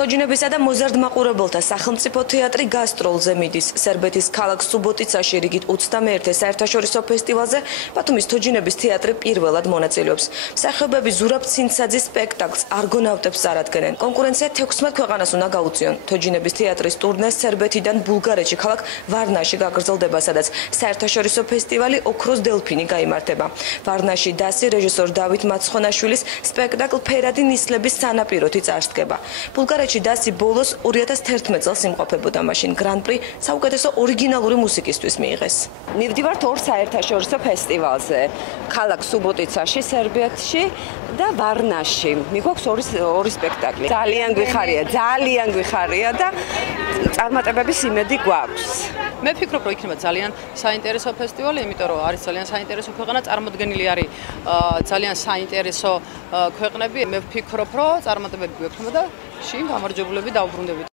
თოჯინებისა და მოზარდ მაყურებელთა სახელმწიფო თეატრი გასტროლზე მიდის. სერბეთის ქალაქ სუბოტიცაში რიგით 21-ე საერთაშორისო ფესტივალზე ბათუმის თოჯინების თეატრი პირველად მონაწილეობს. მსახიობები ზურაბ ცინცაძის სპექტაკლს არგონავტებს წარადგენენ. კონკურენცია 16 ქვეყანას უნდა გაუწიონ. თოჯინების თეატრის ტურნე სერბეთიდან ბულგარეთში ქალაქ ვარნაში გაგრძელდება, სადაც საერთაშორისო ფესტივალი ოქროს დელფინი გაიმართება. ვარნაში დასი რეჟისორ დავით მაცხონაშვილის სპექტაკლ ფერადი ნისლების სანაპიროთი წარსდგება. ბულგარეთში დასი ბოლოს 2011 წელს იმყოფებოდა, მაშინ გრან-პრი საუკეთესო ორიგინალური მუსიკისთვის მიიღეს. მივდივართ ორ საერთაშორისო ფესტივალზე, ქალაქ სუბოტიცაში, სერბეთში და ვარნაში. მიგვაქვს ორი სპექტაკლი. ძალიან გვიხარია და წარმატებების იმედი გვაქვს. მე ვფიქრობ, რომ იქნება ძალიან საინტერესო ფესტივალი, იმიტომ რომ არის ძალიან საინტერესო ქვეყანა, წარმოდგენილი არის ძალიან საინტერესო ქვეყნები. მე ვფიქრობ, რომ წარმატებები გვექნება და შინ გამარჯვებულები დაუბრუნდებით.